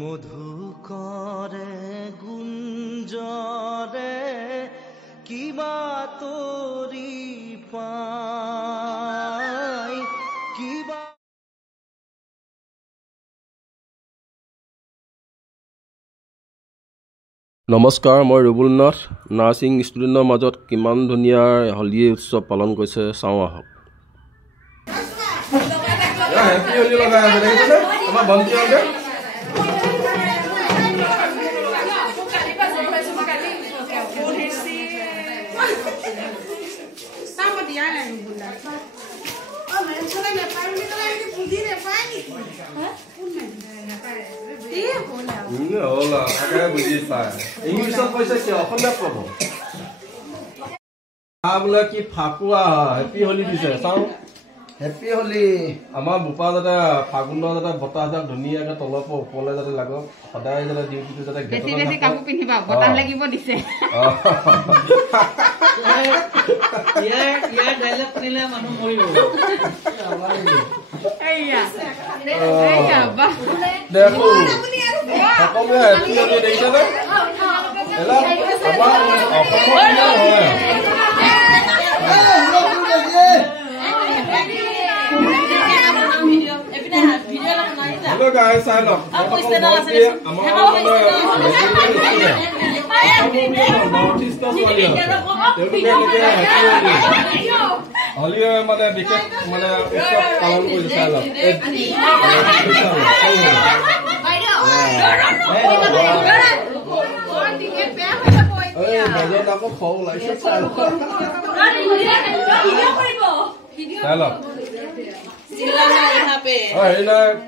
মধু কৰে গুঞ্জৰে কিবা তোৰি পাই কিবা। নমস্কাৰ, মই ৰুবুল নাথ। নাৰ্ছিং ষ্টুডেণ্টৰ মাজত কিমান ধুনীয়া হোলী উৎসৱ পালন কৰিছে চাওঁ আহক। ইংলিছত কৈছে কি অসমীয়াত ক'ব বোলে কি ফাকুৱা হেপী হোলী দিছে চাওঁ। হেপী হোলী আমাৰ বোপা যাতে ফাগুনৰ যাতে বতাহ যাতে ধুনীয়াকে তলৰ পৰা ওপৰলৈ যাতে লাগক, সদায় যাতে ডিউটিটো যাতে বেছি কাপোৰ পিন্ধিবা, বতাহ লাগিব দিছে। ইয়াৰ ডাইলগ শুনিলে মানুহ মৰিব। দেখো সকলোৱে হেপী হোলী দেখিছেনে? Hello guys, sign up.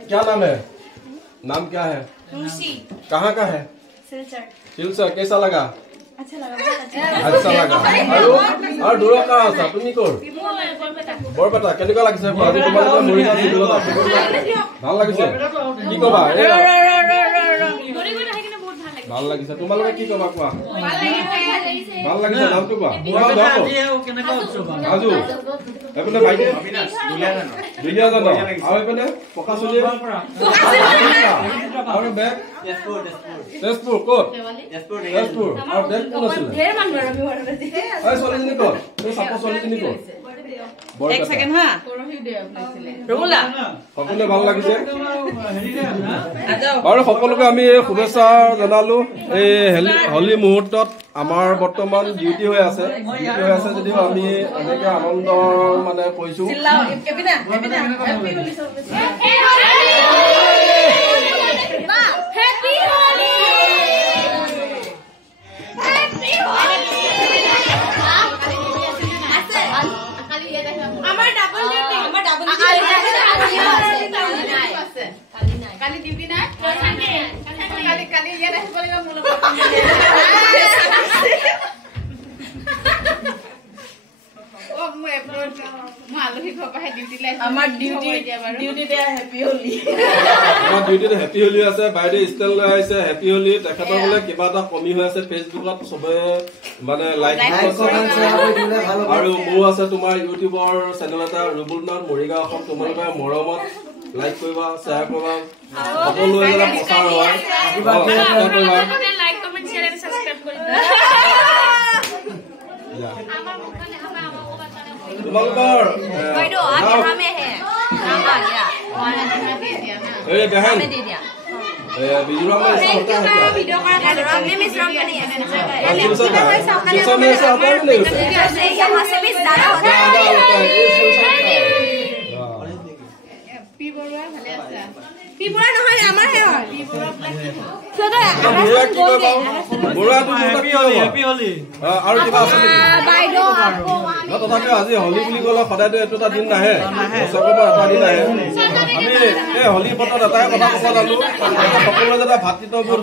क्या नाम है? नाम क्या है? कहाँ का है? सिलचर। कैसा लगा? अच्छा लगा। और दूर कहाँ आसा? तुम बरपेटा केनेকুৱা লাগিছে? ভাল লাগিছে কি কবা? ভাল লাগিছে তোমালোকে কি কবা কোৱা? ভাল লাগিছে নামটো কোৱা। ৰাজু এপিনে ভাইটি দুনিয়াজন আৰু এপিনে পকা চলি আৰু বেগ তেজপুৰ ক'ত? তেজপুৰ আৰু বেগ কোন আছিল? ছোৱালীজনী ক'ত? তুমি চাপৰ ছোৱালীজনী ক'ত? এক ছেকেণ্ড হা ৰঙলা সকলোৱে ভাল লাগিছে আৰু সকলোকে আমি শুভেচ্ছা জনালো। এই হোলী মুহূৰ্তত আমাৰ বৰ্তমান ডিউটি হৈ আছে যদিও আমি এনেকে আনন্দ মানে কৈছো। কালি ডিউটি নাই কালি ইয়াত আহিব লাগিব মোৰ লগত। আমাৰ ডিউটিত হেপী হোলী আছে। বাইদেউ ষ্টেল লৈ আহিছে হেপী হোলী। তেখেতৰ বোলে কিবা এটা কমি হৈ আছে ফেচবুকত, চবে মানে লাইক আৰু মোৰ আছে তোমাৰ ইউটিউবৰ চেনেল এটা ৰুবুল নাথ মৰিগাঁও অসম। তোমালোকে মৰমত লাইক কৰিবা, শ্বেয়াৰ কৰিবা, সকলোৱে যাতে প্ৰচাৰ হয়। তোমালোকৰ बहन मिजोरम में ऐसा होता है क्या? वीडियो में मिजोरम का नहीं है यहाँ से भी ज़्यादा होता है। पी बोरा नहीं हमारे বৰুৱা কি কয় বাৰু বৰুৱাটো হেপী হলি আৰু কিবা আছে নেকি তথাপিও আজি হলি বুলি ক'লে সদায়তো এইটো এটা দিন নাহে বছৰৰ এটা দিন আহে আমি এই হলি বতৰত এটাই কথা ক'ব জানো সকলোৱে যাতে ভাতৃত্ববোধ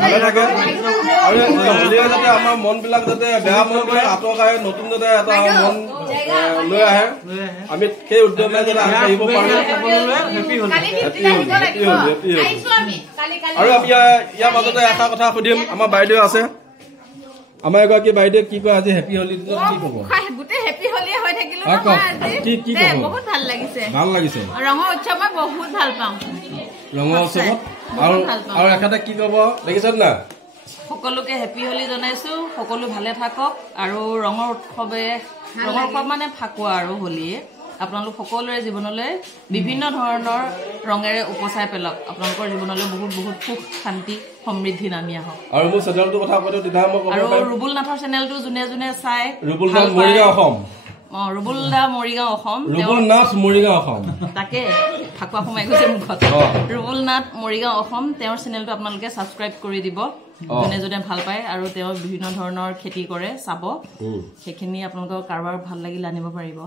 ভালে থাকে আৰু হলিয়ে যাতে আমাৰ মনবিলাক যাতে বেয়া মনবিলাক আঁতৰাই নতুন যাতে এটা মন লৈ আহে আমি সেই উদ্যমে যাতে আগবাঢ়িব পাৰোঁ আৰু আমি ইয়াৰ মাজতে এটা কথা সুধিম আমাৰ বাইদেউ আছে আমাৰ এগৰাকী বাইদেউ কি কয় আজি হেপী হলি কি ক'ব গোটেই হেপী হলি হৈ থাকিলো কি ক'ব বহুত ভাল লাগিছে ৰঙৰ উৎসৱ মই বহুত ভাল পাওঁ ৰঙৰ উৎসৱত আৰু এখেতে কি ক'ব দেখিছে না সকলোকে হেপী হলি জনাইছো সকলো ভালে থাকক আৰু ৰঙৰ উৎসৱ মানে ফাকুৱা আৰু হলিয়ে আপোনালোক সকলোৰে জীৱনলৈ বিভিন্ন ধৰণৰ ৰঙেৰে উপচাই পেলাওক আপোনালোকৰ জীৱনলৈ বহুত বহুত সুখ শান্তি সমৃদ্ধি নামি আহক আৰু মোৰ চেনেলটো কথা কৈছো তেতিয়া মই ক'ব আৰু ৰুবুল নাথৰ চেনেলটো যোনে যোনে চাই ৰুবুল নাথ মৰিগাঁও অসম ৰুবুল দা মৰিগাঁও অসম ৰুবুল নাথ মৰিগাঁও অসম তাকে ফাকুৱা সোমাই গৈছে মুখত ৰুবুল নাথ মৰিগাঁও অসম তেওঁৰ চেনেলটো আপোনালোকে ছাবস্ক্ৰাইব কৰি দিব যোনে যোনে ভাল পায় আৰু তেওঁ বিভিন্ন ধৰণৰ খেতি কৰে চাব সেইখিনি আপোনালোকৰ কাৰোবাৰ ভাল লাগিলে আনিব পাৰিব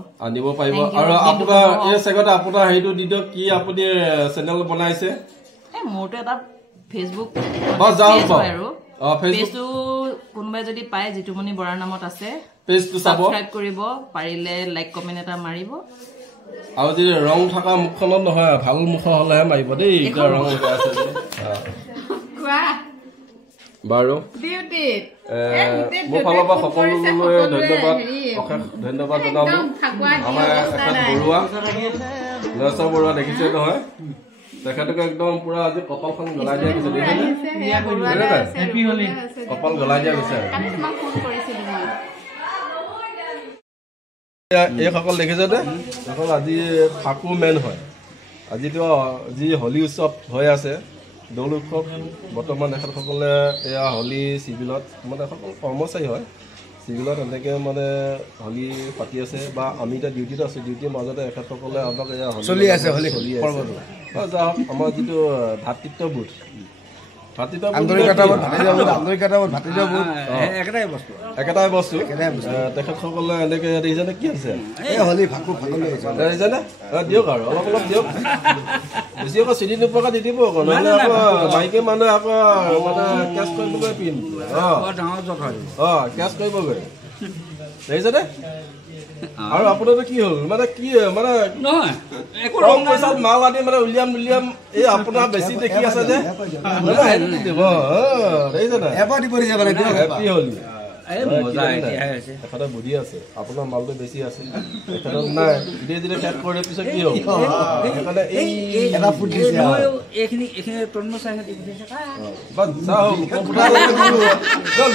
আৰু আপোনাৰ এই চেগতে আপোনাৰ হেৰিটো দি দিয়ক কি আপুনি চেনেল বনাইছে মোৰটো এটা ফেচবুক আৰু পেজটো কোনোবাই যদি পায় জিতুমণি বৰাৰ নামত আছে পেজটো ছাবস্ক্ৰাইব কৰিব পাৰিলে লাইক কমেণ্ট এটা মাৰিব আৰু যদি ৰং থকা মুখখনত নহয় ভাল মুখ হলেহে মাৰিব দেই এতিয়া ৰং আছে বাৰু মোৰ ফালৰ পৰা সকলোলৈ ধন্যবাদ জনাব আমাৰ বৰুৱা নৰেশ্বৰ বৰুৱা দেখিছে নহয় তেখেতকে একদম পুৰা আজি কপালখন জ্বলাই দিয়া গৈছে কপাল জ্বলাই দিয়া গৈছে এইসকল দেখিছে নে এইসকল আজি ফাকু মেন হয় আজিতো যি হলি উৎসৱ হৈ আছে দৌল উৎসৱ বৰ্তমান এখেতসকলে এয়া হলি চিভিলত মানে এসকল কৰ্মচাৰী হয় চিভিলত এনেকৈ মানে হলি পাতি আছে বা আমি এতিয়া ডিউটিত আছোঁ ডিউটিৰ মাজতে এখেতসকলে আমাক এয়া চলি আছে যাওক আমাৰ যিটো ভাতৃত্ববোধ একেটাই বস্তু তেখেতসকলে এনেকে দেখিছেনে কি আছে দেখিছেনে দিয়ক আৰু অলপ অলপ দিয়ক বেছি আকৌ চিনি নোপোৱাকৈ দি দিব আকৌ নহ'লে আকৌ মাইকী মানুহে আকৌ মানে কেছ কৰিবগৈ পিন কেছ কৰিবগৈ দেখিছেনে আৰু আপোনাৰতো কি হ'ল মানে কি মানে কম পইচাত মাল আনি মানে উলিয়াম এই আপোনাৰ বেছি দেখি আছে যে দিব দেখিছে নাই হেপী হলি এখেতৰ বুদ্ধি আছে আপোনাৰ মালটো বেছি আছে এখেতৰ নাই ধীৰে ধীৰে শেষ কৰি পিছত কি হ'ব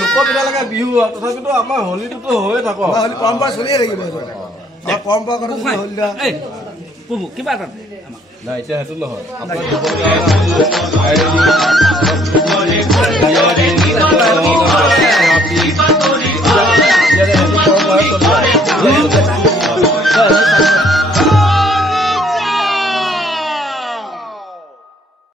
লোকপিঠা লাগে বিহু তথাপিতো আমাৰ হলিটোতো হৈয়ে থাকক পৰম্পৰা চলিয়ে থাকিব পৰম্পৰাগত কিবা এটা নাই এতিয়া সেইটো নহয় আপোনাৰ